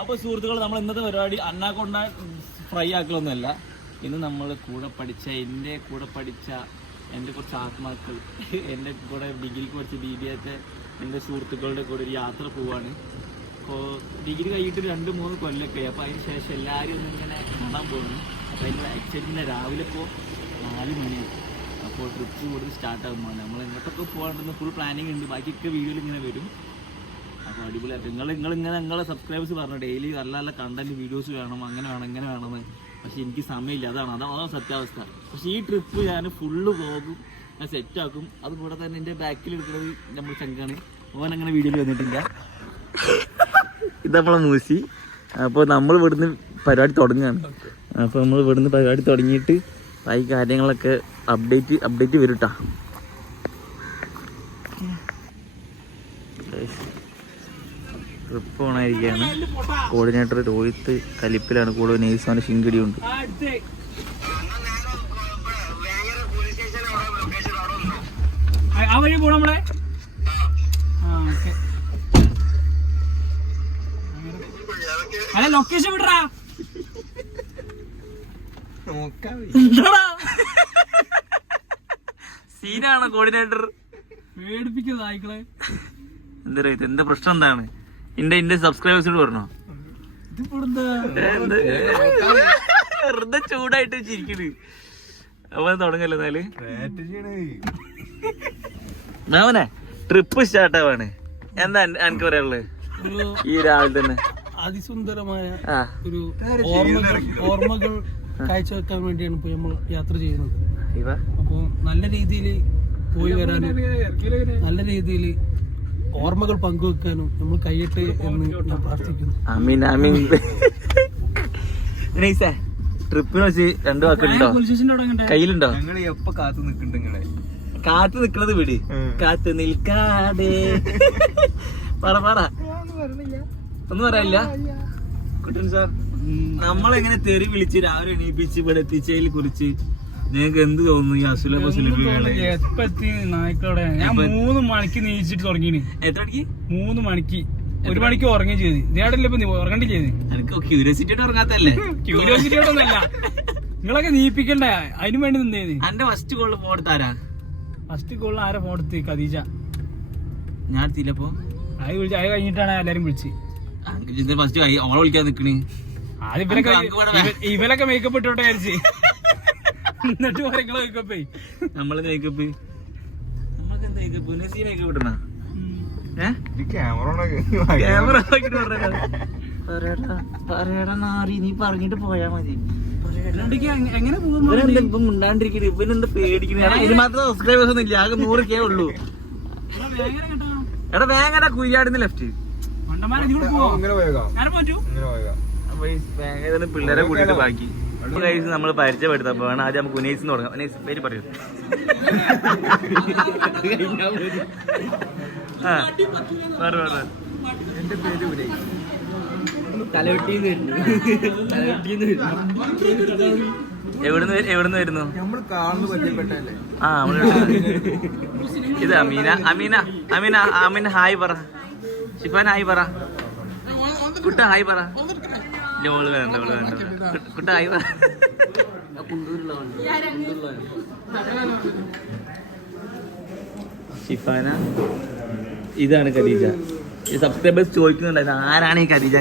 അപ്പോൾ സുഹൃത്തുക്കൾ, നമ്മൾ ഇന്നത്തെ പരിപാടി അന്നാക്കൊണ്ട ഫ്രൈ ആക്കലൊന്നുമല്ല. ഇന്ന് നമ്മൾ എൻ്റെ കൂടെ പഠിച്ച എൻ്റെ കുറച്ച് ആത്മാക്കൾ, എൻ്റെ കൂടെ ഡിഗ്രിക്ക് പഠിച്ച BBA എൻ്റെ സുഹൃത്തുക്കളുടെ കൂടെ ഒരു യാത്ര പോവാണ്. അപ്പോൾ ഡിഗ്രി കഴിഞ്ഞിട്ട് 2-3 കൊല്ലമൊക്കെ. അപ്പോൾ അതിന് ശേഷം എല്ലാവരും ഒന്നിങ്ങനെ കാണാൻ പോകുന്നു. അപ്പോൾ അതിൻ്റെ എക്സൈറ്റ്മെൻറ്റ് രാവിലെ ഇപ്പോൾ 4 മണിയാണ്. അപ്പോൾ ട്രിപ്പ് കൂടുതൽ സ്റ്റാർട്ടാകുമ്പോൾ നമ്മൾ എങ്ങോട്ടൊക്കെ പോകാണ്ടെന്ന് ഫുൾ പ്ലാനിങ് ഉണ്ട്. ബാക്കിയൊക്കെ വീഡിയോയിൽ ഇങ്ങനെ വരും. അപ്പോൾ അടിപൊളിയായിട്ട് നിങ്ങളെ സബ്സ്ക്രൈബേഴ്സ് പറഞ്ഞു ഡെയിലി നല്ല നല്ല കണ്ടൻറ്റ് വീഡിയോസ് വേണം, അങ്ങനെ വേണം, ഇങ്ങനെ വേണമെന്ന്. പക്ഷേ എനിക്ക് സമയമില്ല, അതാണ് സത്യാവസ്ഥ. പക്ഷേ ഈ ട്രിപ്പ് ഞാൻ ഫുള്ള് പോകും, ഞാൻ സെറ്റാക്കും. അതുകൂടെ തന്നെ എൻ്റെ ബാക്കിൽ എടുക്കുന്നത് നമ്മൾ ചങ്കാണ്. ഓൻ അങ്ങനെ വീഡിയോയിൽ വന്നിട്ടില്ല. ഇത് നമ്മളെ മൂസി. അപ്പോൾ നമ്മൾ ഇവിടുന്ന് പരിപാടി തുടങ്ങുകയാണ്. അപ്പോൾ നമ്മൾ ഇവിടുന്ന് പരിപാടി തുടങ്ങിയിട്ട് ഈ കാര്യങ്ങളൊക്കെ അപ്ഡേറ്റ് വരും കേട്ടോ. ട്രിപ്പ് പോകണമായിരിക്കുകയാണ്. കോർഡിനേറ്റർ രോഹിത്ത് കലിപ്പിലാണ്, കൂടെ നെയ്സാൻ്റെ ശിങ്കടിയുണ്ട്. ആ വഴി പോണം നമ്മളെ. അല്ല ലൊക്കേഷൻ വിടറാ. സീനാണ് കോർഡിനേറ്റർ. പേടിപ്പിക്കുന്നത് ആയിക്കളെ. എന്താ പ്രശ്നം? എന്താണ് എന്റെ സബ്സ്ക്രൈബേഴ്സിനോട് പറഞ്ഞോ? വെറുതെ ചൂടായിട്ട് ചിരിക്കണ്. അപ്പൊ തുടങ്ങല്ലോ. എന്നാല് മാമനെ ട്രിപ്പ് സ്റ്റാർട്ട് ആവാണ്. എന്താ എനിക്ക് പറയാനുള്ളത് ഈ രാവിലെ തന്നെ? അതിസുന്ദരമായ ഒരു ഓർമ്മകൾ കാഴ്ചവെക്കാൻ വേണ്ടിയാണ് ഇപ്പോൾ നമ്മൾ യാത്ര ചെയ്യുന്നത്. അപ്പോൾ നല്ല രീതിയിൽ പോയി വരാനും നല്ല രീതിയിൽ ഓർമ്മകൾ പങ്കുവെക്കാനും നമ്മൾ കഴിയട്ടെ എന്ന് ഞാൻ പ്രാർത്ഥിക്കുന്നു. ട്രിപ്പിന് വെച്ച് 2 വാക്കുണ്ടോ കയ്യിലുണ്ടോ? എപ്പോ കാത്തു നിൽക്കുന്നുണ്ട്. കാത്തു നിക്കണത് വിട്. കാത്തു നിൽക്കാതെ പറ ഒന്നും പറയാനില്ല കുട്ടൻ സാർ. നമ്മളെങ്ങനെ തെറി വിളിച്ച് രാവിലെ എണീപ്പിച്ച് ഇവിടെ എത്തിച്ചതിനെ കുറിച്ച് നിങ്ങൾക്ക് എന്ത് തോന്നുന്നു? ഈ അസുല നായ്ക്കളോടെ ഞാൻ 3 മണിക്ക് നീച്ചിട്ട് തുടങ്ങിന്. എത്ര മണിക്ക്? 3 മണിക്ക്. 1 മണിക്ക് ഉറങ്ങുകയും ചെയ്ത്. ഇതേടല്ലേ ഇപ്പൊ ഉറങ്ങണ്ടി ചെയ്ത്. എനിക്ക് ക്യൂരിയോസിറ്റി ഉറങ്ങാത്തല്ലേ? ക്യൂരിയോസിറ്റിയോടൊന്നല്ല, നിങ്ങളൊക്കെ നീപ്പിക്കണ്ടേ, അതിനു വേണ്ടി നിന്നേന്ന്. എന്റെ ഫസ്റ്റ് കോള് ഫോൺ എടുത്താരാ? ഫസ്റ്റ് കോളിൽ ആരാ ഫോൺ എടുത്ത്? ഖദീജ. ഞാൻ എടുത്തില്ലപ്പോ. അത് വിളിച്ച് അത് കഴിഞ്ഞിട്ടാണ് എല്ലാരും വിളിച്ച്. ഫസ്റ്റ് ഓളെ വിളിക്കാൻ നിക്കണേ. ആദ്യം ഇവരൊക്കെ മേക്കപ്പ് ഇട്ടോട്ടെ വിചാരിച്ച്. എന്നിട്ട് പറയുന്നത് മേക്കപ്പ്. നമ്മള് മേക്കപ്പ് മേക്കപ്പ് ഇട്ടണ ക്യാമറ പറയടാ നാറി, നീ പറഞ്ഞിട്ട് പോയാ മതി. എങ്ങനെ മുണ്ടാണ്ടിരിക്കണ ഇവനെന്താ പേടിക്കണ? ഇനി മാത്രം സബ്സ്ക്രൈബേഴ്സ് ഒന്നും ഇല്ല, ആകെ 100K ഉള്ളൂ. എടാ വേങ്ങടാ കുയ്യാടുന്ന ലെഫ്റ്റ്. പിള്ളേരെ കൂട്ടിട്ട് ബാക്കി നമ്മൾ പരിചയപ്പെടുത്തപ്പോ വേണം ആദ്യം നമുക്ക് ഉനൈസ് തുടങ്ങാം. ഉനൈസ് പേര് പറയൂ. എന്റെ പേര് ഉനൈസ്. എവിടുന്ന് വരുന്നു? ആ ഇത് അമീന ഹായ് പറ. ഷിഫാൻ ഹായ് പറ. കുട്ട ഹായ് പറ. ഓള് വേണ്ട കുട്ട ഹായ് പറ. ഷിഫാന, ഇതാണ് ഖദീജ. ഈ സബ്സ്ക്രൈബേഴ്സ് ചോദിക്കുന്നുണ്ടായിരുന്നു ആരാണ് ഈ ഖദീജ?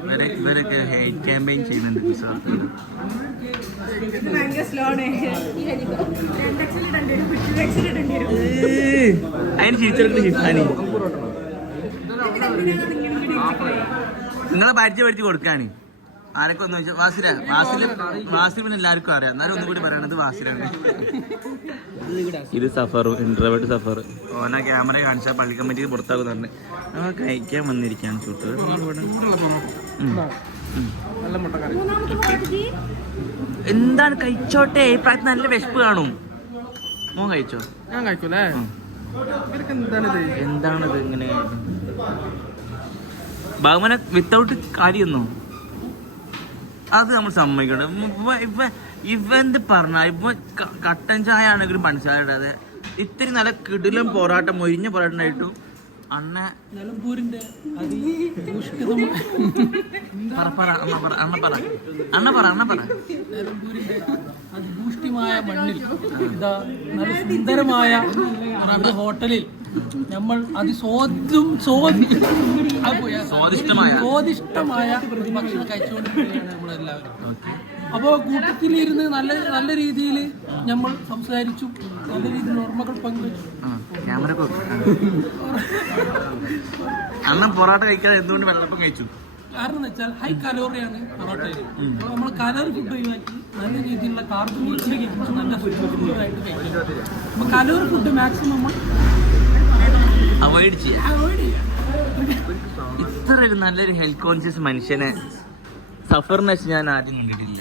അങ്ങനെ ഇവരൊക്കെ ഹെയ്റ്റ് ക്യാമ്പയിൻ ചെയ്യുന്നുണ്ട്. അതിന് ചിരിച്ചെടുക്കുന്ന ഹിഫാനി നിങ്ങളെ പരിചയപ്പെടുത്തി കൊടുക്കാണ്. ആരൊക്കെ ഒന്ന് ചോദിച്ചാൽ വാസിൽ പിന്നെ എല്ലാവർക്കും അറിയാം. എന്നാലും ഒന്നും കൂടി പറയണത് വാസിലാണ്. ഇത് സഫർ, ഇൻട്രോവേർട്ട് സഫർ. ഓന ക്യാമറ കാണിച്ചാൽ പള്ളി കമ്മിറ്റിക്ക് പുറത്താക്കുന്നുണ്ട്. നമ്മൾ കഴിക്കാൻ വന്നിരിക്കുകയാണ് സുഹൃത്തുക്കൾ. എന്താണ് കഴിച്ചോട്ടെ, ഈ പ്രായത്തിൽ നല്ല വിശപ്പ് കാണും. മോൻ കഴിച്ചോ? ഞാൻ കഴിക്കൂലേ. എന്താണിത് ഇങ്ങനെ? ബാബുമനെ വിത്തൗട്ട് കാര്യമൊന്നോ? അത് നമ്മൾ സമ്മതിക്കണം. ഇവന്ത് പറഞ്ഞ ഇപ്പൊ കട്ടൻ ചായ ആണെങ്കിലും പഞ്ചസാര ഇടാതെ ഇത്തിരി നല്ല കിടിലം പൊറാട്ട മൊരിഞ്ഞ പൊറാട്ട ഉണ്ടായിട്ടും അണ്ണ നിലമ്പൂരിന്റെ നിലമ്പൂരിന്റെ അതിഭൂഷ്ടിമായ മണ്ണിൽ ഇതാ നല്ല സുന്ദരമായ ഒരു ഹോട്ടലിൽ നമ്മൾ സ്വാദിഷ്ടമായ ഭക്ഷണം കഴിച്ചുകൊണ്ടിരിക്കുകയാണ് നമ്മളെല്ലാവരും. അപ്പോൾ കൂട്ടത്തിലിരുന്ന് നല്ല രീതിയിൽ നമ്മൾ സംസാരിച്ചു, നല്ല രീതിയിൽ ഓർമ്മകൾ പങ്കുവച്ചു. അണ്ണൻ പൊറോട്ട കഴിക്കാതെ എന്തുകൊണ്ട് വെള്ളപ്പം കഴിച്ചു? കാരണം എന്ന് വെച്ചാൽ ഹൈ കലോറിയാണ് പൊറോട്ടയിൽ. അപ്പോൾ നമ്മൾ കലോറി ഫുഡ് ഒഴിവാക്കി നല്ല രീതിയിലുള്ള കാർബോഹൈഡ്രേറ്റ് നല്ല ഫുഡായിട്ട് കഴിക്കും. അപ്പോൾ കലോറി ഫുഡ് മാക്സിമം നമ്മൾ അവോയ്ഡ് ചെയ്യാം. ഇത്ര ഒരു നല്ലൊരു ഹെൽത്ത് കോൺഷ്യസ് മനുഷ്യനെ സഫറിനെസ് ഞാൻ ആദ്യം കണ്ടിട്ടില്ല.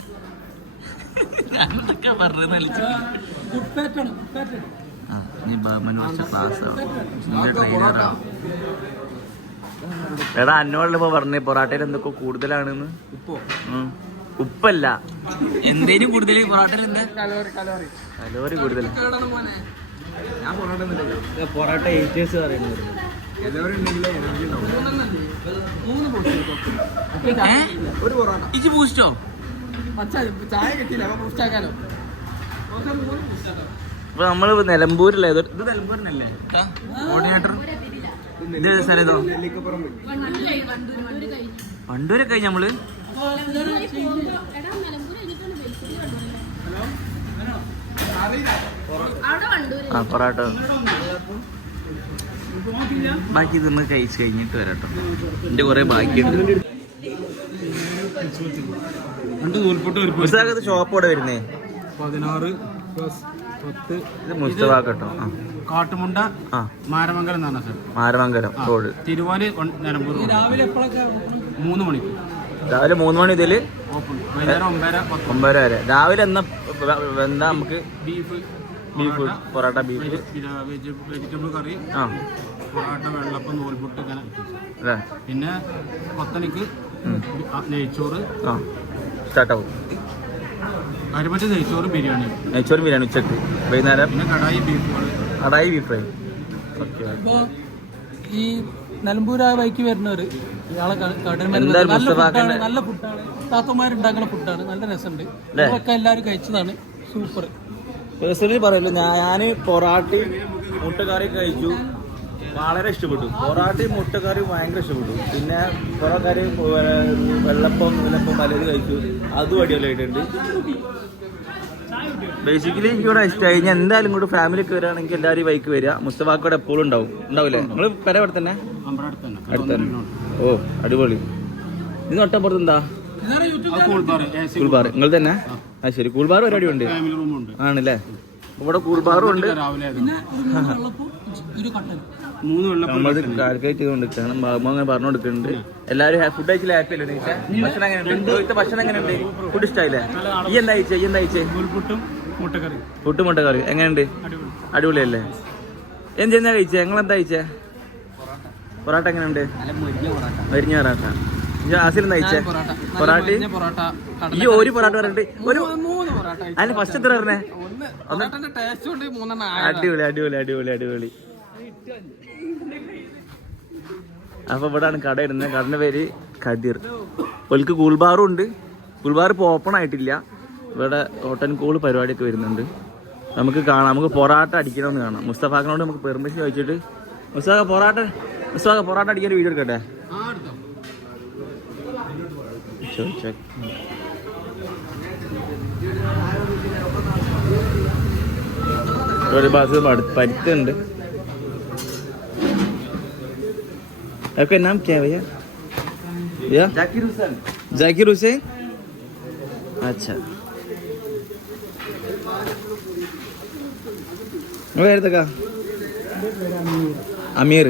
ഞാനൊക്കെ പറഞ്ഞ എടാ അന്നോളിപ്പോ പറഞ്ഞേ പൊറാട്ടയിൽ എന്തൊക്കെ കൂടുതലാണെന്ന്. ഉപ്പല്ല എന്തേലും കൂടുതൽ പൊറാട്ടയിൽ എന്താ കലോറി കൂടുതൽ. പൊറാട്ട ഏറ്റേഴ്സ് പറയുന്നത് ഇജ് ബൂസ്റ്റോ ഇപ്പൊ നമ്മള് നിലമ്പൂരിലെ ഇത് നിലമ്പൂരിനല്ലേ കോർഡിനേറ്റർ? ഇത് സ്ഥലം ഇതോ വണ്ടൂരൊക്കെ കഴിഞ്ഞ നമ്മള് പൊറാട്ട ബാക്കി ഇതൊന്ന് കഴിച്ച് കഴിഞ്ഞിട്ട് വരാട്ടോ. എന്റെ കൊറേ ബാക്കിയുണ്ട്. ഷോപ്പോടെ വരുന്നേ 16 ഇത് മുസ്തഫാക്കട്ടോ. കാട്ടുമുണ്ട മാരമംഗലം എന്നാണ് സാർ. മാരമംഗലം റോഡ് തിരുവാലി നിലമ്പൂർ. രാവിലെ 3 മണിക്ക് രാവിലെ 3 മണി മുതൽ ഓപ്പൺ. വൈകുന്നേരം 9:30 വരെ. രാവിലെ എന്താ നമുക്ക് ബീഫ് പൊറോട്ട, ബീഫ്, വെജിറ്റബിൾ കറി, പൊറോട്ട, വെള്ളപ്പം, നൂൽപുട്ട് ഇങ്ങനെ. പിന്നെ 10 മണിക്ക് നെയ്ച്ചോറ് സ്റ്റാർട്ടാവും. അരിമറ്റ നെയ്ച്ചോറ് ബിരിയാണി ഉച്ചക്ക്. വൈകുന്നേരം പിന്നെ കടായി ബീഫ് ഫ്രൈ. അപ്പോൾ ഈ നിലമ്പൂരായ ബൈക്ക് വരുന്നവർ ഇയാളെ നല്ല ഫുഡാണ്, താത്തമാരുണ്ടാക്കുന്ന ഫുഡാണ്, നല്ല രസമുണ്ട്. ഇതൊക്കെ എല്ലാവരും കഴിച്ചതാണ്. സൂപ്പർ. പേഴ്സണലി പറയല്ലോ, ഞാൻ പൊറാട്ടയും മുട്ടക്കറി കഴിച്ചു, വളരെ ഇഷ്ടപ്പെട്ടു. പൊറാട്ടയും മുട്ടക്കറിയും ഭയങ്കര ഇഷ്ടപ്പെട്ടു. പിന്നെ പൊറോക്കറി വെള്ളപ്പം പലരും കഴിച്ചു, അതും അടിപൊളിയായിട്ടുണ്ട്. ബേസിക്കലി എനിക്കിവിടെ ഇഷ്ടമായി. ഞാൻ എന്തായാലും കൂടെ ഫാമിലിക്ക് വരികയാണെങ്കിൽ എല്ലാവരും ഈ ബൈക്ക് വരിക. മുസ്തഫാക്കോടെ എപ്പോഴും ഉണ്ടാവില്ലേ? നിങ്ങൾ പെര അവിടെ തന്നെ? അടുത്തന്നെ. ഓ അടിപൊളി. ഇത് തൊട്ടപ്പുറത്ത് എന്താ? കൂൾബാർ. നിങ്ങൾ തന്നെ? ആ ശരി. കൂൾബാർ പരിപാടി ഉണ്ട് ആണല്ലേ? ഇവിടെ കൂൾബാറും ഉണ്ട്. നമ്മളത് കാൽക്കുലേറ്റ് ചെയ്തുകൊണ്ടിരിക്കുകയാണ്. ബാബു അങ്ങനെ പറഞ്ഞു കൊടുക്കുന്നുണ്ട്. എല്ലാവരും ഫുഡ് കഴിച്ചില്ല? ഹാപ്പി അല്ലേ? ഭക്ഷണം എങ്ങനെയുണ്ട്? ഭക്ഷണം എങ്ങനെയുണ്ട്? ഫുഡ് ഇഷ്ടമായില്ലേ? ഈ എന്താ കഴിച്ചേ? പുട്ടും മുട്ടക്കറി എങ്ങനെയുണ്ട്? അടിപൊളിയല്ലേ? എന്തെന്നാ കഴിച്ചേ? നിങ്ങളെന്താ കഴിച്ചേ? പൊറോട്ട എങ്ങനെയുണ്ട്? മരിഞ്ഞ പൊറോട്ട. ആസിലെന്താ കഴിച്ചേ? പൊറാട്ട. ഈ ഒരു പൊറോട്ട പറഞ്ഞിട്ട് അതിന് ഫസ്റ്റ് എത്ര പറഞ്ഞേ? അടിപൊളി. അപ്പൊ ഇവിടാണ് കട ഇരുന്നത്. കടന്റെ പേര് ഖദീർ. ഒലിക്ക് കൂൾബാറും ഉണ്ട്. കൂൾബാർ ഇപ്പോൾ ഓപ്പൺ ആയിട്ടില്ല. ഇവിടെ ഹോട്ടൽ കൂൾ പരിപാടിയൊക്കെ വരുന്നുണ്ട്. നമുക്ക് കാണാം. നമുക്ക് പൊറാട്ട അടിക്കണമെന്ന് കാണാം. മുസ്തഫാക്കിനോട് നമുക്ക് പെർമിഷൻ ചോദിച്ചിട്ട് മുസ്തഫ പൊറാട്ട അടിക്കാൻ വീഡിയോ എടുക്കട്ടെ? ഒരു ബസ് പരുത്തുണ്ട്. आपका नाम क्या है भैया? जाकिर हुसैन. अच्छा. അമീർ.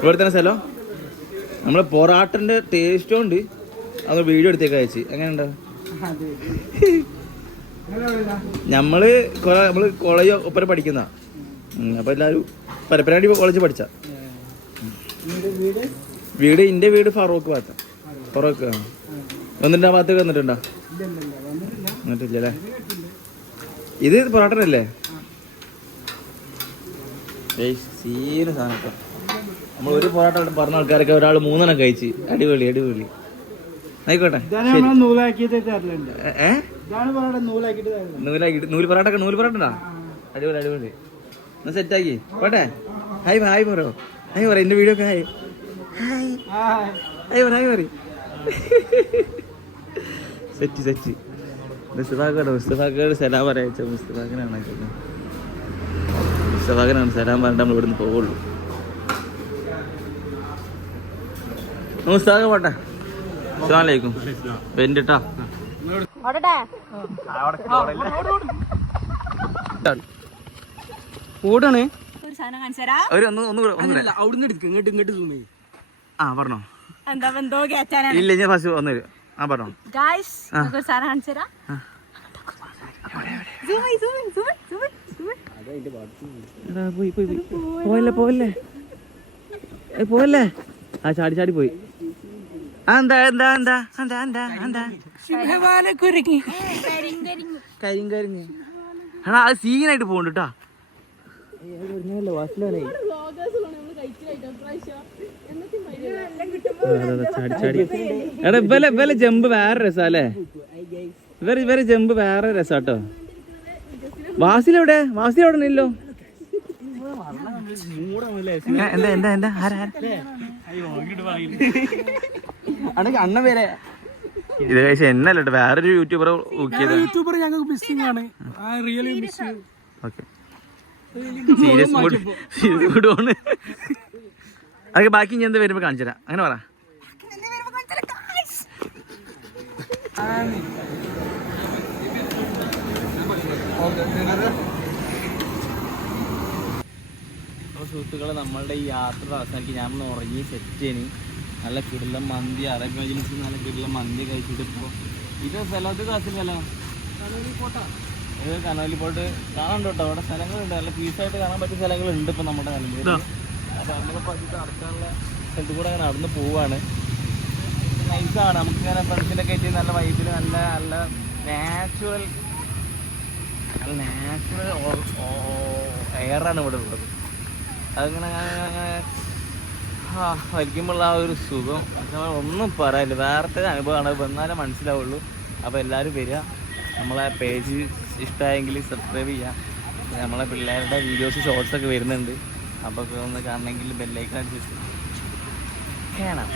ഇവിടെ തന്നെ സ്ഥലം? നമ്മളെ പൊറാട്ടന്റെ ടേസ്റ്റും ഉണ്ട്. അത് വീഡിയോ എടുത്തേക്ക് അയച്ച്. എങ്ങനെയുണ്ടോ? നമ്മള് കോളേജ് ഒപ്പര പഠിക്കുന്ന. അപ്പൊ എല്ലാരും പരപ്പനാടി കോളേജ് പഠിച്ച. എന്റെ വീട് ഫറൂഖ് ഭാഗത്ത്. വന്നിട്ട് ആ ഭാഗത്തേക്ക് വന്നിട്ടുണ്ടോ? എന്നിട്ടില്ലല്ലേ? ഇത് പൊറോട്ടല്ലേ? സീന സാധനം കേട്ടോ. നമ്മൾ ഒരു പൊറോട്ട പറഞ്ഞ ആൾക്കാരൊക്കെ ഒരാൾ 3 കഴിച്ച്. അടിപൊളി അടിപൊളി. ആയിക്കോട്ടെ. നൂല് പൊറോട്ട ഉണ്ടോ? അടിപൊളി അടിപൊളി. എന്നാ സെറ്റാക്കി പോട്ടെ. ഹായ് ഹായ് പറ, ഹായ് പറ എന്റെ വീഡിയോ ഒക്കെ. ഹായ് ഹായ് പറ, ഹായ് പറ. Set set. മുസ്തഫാക്കോട് സലാം പറയച്ച. മുസ്തഫാക്കനാണ് സലാം പറഞ്ഞിട്ട് നമ്മൾ ഇവിടുന്ന് പോവുള്ളൂ. മുസ്തഫാക്ക പോട്ടെ. അസ്സലാമലൈക്കും. വെന്റിട്ടാ ഓടാണ്. അവിടുന്ന് എടുക്കും. ഇങ്ങോട്ട് സൂം ചെയ്യും. ആ പറഞ്ഞോ. ഇല്ല ഞാൻ ഫസ്റ്റ് ഒന്ന് പറഞ്ഞോ. പോയല്ലേ പോയല്ലേ പോയല്ലേ. ആ ചാടി ചാടി പോയി. എന്താ എന്താ എന്താ എന്താ എന്താ എന്താ കരിങ്കരിങ്. എടാ അത് സീനായിട്ട് പോകണ്ട കേട്ടാ. എടാ ഇവലെ ജമ്പ് വേറെ രസാല്ലേ? ഇവരെ ജമ്പ് വേറെ രസാട്ടോ. വാസിലെവിടെ? വാസിലെവിടെ ഇല്ലോ? എന്താ എന്താ എന്താ അണ്ണ പേരെ ഇത് കഴിച്ച എന്നല്ലോ വേറൊരു യൂട്യൂബർ യൂട്യൂബർ ഞങ്ങൾക്ക് മിസ്സിംഗ് ആണ്. സീരിയസ് മൂഡ് ആണ്. അതൊക്കെ ബാക്കി ഞാൻ എന്താ വരുമ്പോ കാണിച്ചു തരാം. അങ്ങനെ പറ. അപ്പോൾ സുഹൃത്തുക്കളെ നമ്മളുടെ ഈ യാത്ര അവസാനിക്ക് ഞാൻ ഉറങ്ങി സെറ്റിന് നല്ല കിടിലം മന്തി അറബ് മജ്ലിസിൽ നല്ല കിടിലം മന്തി കഴിച്ചിട്ട് ഇപ്പോൾ ഇത് സ്ഥലത്ത് കാശിൽ സ്ഥലം ഇത് കനോലി പോയിട്ട് കാണാൻ കേട്ടോ. അവിടെ സ്ഥലങ്ങളുണ്ട്, നല്ല പീസായിട്ട് കാണാൻ പറ്റിയ സ്ഥലങ്ങളുണ്ട് ഇപ്പോൾ നമ്മുടെ നിലവിൽ. അപ്പോൾ നമ്മളിപ്പോൾ അതിൽ നടക്കാനുള്ള സ്ഥലത്ത് കൂടെ അങ്ങനെ നടന്ന് പോവുകയാണ്. നൈസാണ്. നമുക്കിങ്ങനെ ഫ്രണ്ട്സിൻ്റെ ആയിട്ട് നല്ല വൈബിൽ നല്ല നല്ല നാച്ചുറൽ എയറാണ് ഇവിടെ ഉള്ളത്. അതിങ്ങനെ വലിക്കുമ്പോഴുള്ള ആ ഒരു സുഖം ഒന്നും പറയാനില്ല. വേറത്തെ അനുഭവമാണ്. വന്നാലേ മനസ്സിലാവുള്ളൂ. അപ്പോൾ എല്ലാവരും വരിക. നമ്മളെ പേജ് ഇഷ്ടമായെങ്കിൽ സബ്സ്ക്രൈബ് ചെയ്യുക. നമ്മളെ പിള്ളേരുടെ വീഡിയോസ് ഷോർട്സൊക്കെ വരുന്നുണ്ട്. അപ്പോൾ ഒന്ന് കാണണമെങ്കിൽ ബെല്ലൈക്കൺ അടിച്ചിട്ട് കാണാം.